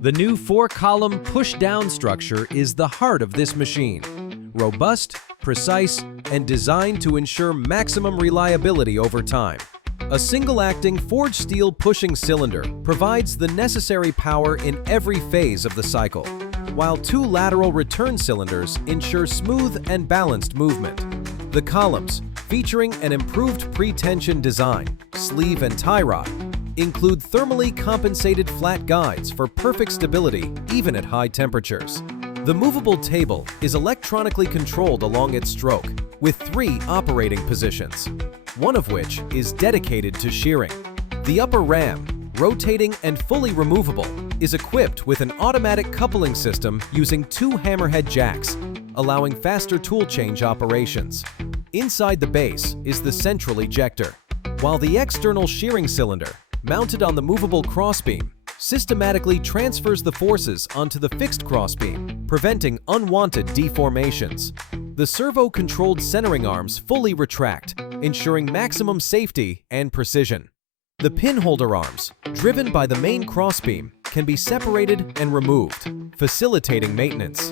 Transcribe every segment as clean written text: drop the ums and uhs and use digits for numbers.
The new 4-column push-down structure is the heart of this machine. Robust, precise, and designed to ensure maximum reliability over time. A single-acting forged steel pushing cylinder provides the necessary power in every phase of the cycle, while 2 lateral return cylinders ensure smooth and balanced movement. The columns, featuring an improved pre-tension design, sleeve and tie rod, include thermally compensated flat guides for perfect stability even at high temperatures. The movable table is electronically controlled along its stroke, with 3 operating positions, one of which is dedicated to shearing. The upper ram, rotating and fully removable, is equipped with an automatic coupling system using 2 hammerhead jacks, allowing faster tool change operations. Inside the base is the central ejector, while the external shearing cylinder, mounted on the movable crossbeam, systematically transfers the forces onto the fixed crossbeam, preventing unwanted deformations. The servo-controlled centering arms fully retract, ensuring maximum safety and precision. The pinholder arms, driven by the main crossbeam, can be separated and removed, facilitating maintenance.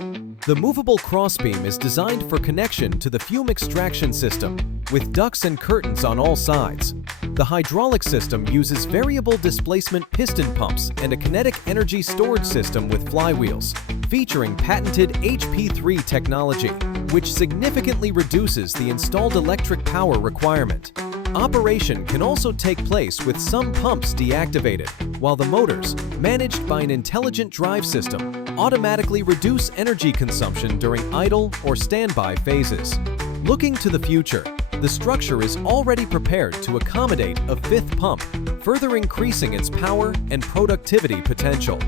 The movable crossbeam is designed for connection to the fume extraction system, with ducts and curtains on all sides. The hydraulic system uses variable displacement piston pumps and a kinetic energy storage system with flywheels, featuring patented HP3 technology, which significantly reduces the installed electric power requirement. Operation can also take place with some pumps deactivated, while the motors, managed by an intelligent drive system, automatically reduce energy consumption during idle or standby phases. Looking to the future, the structure is already prepared to accommodate a 5th pump, further increasing its power and productivity potential.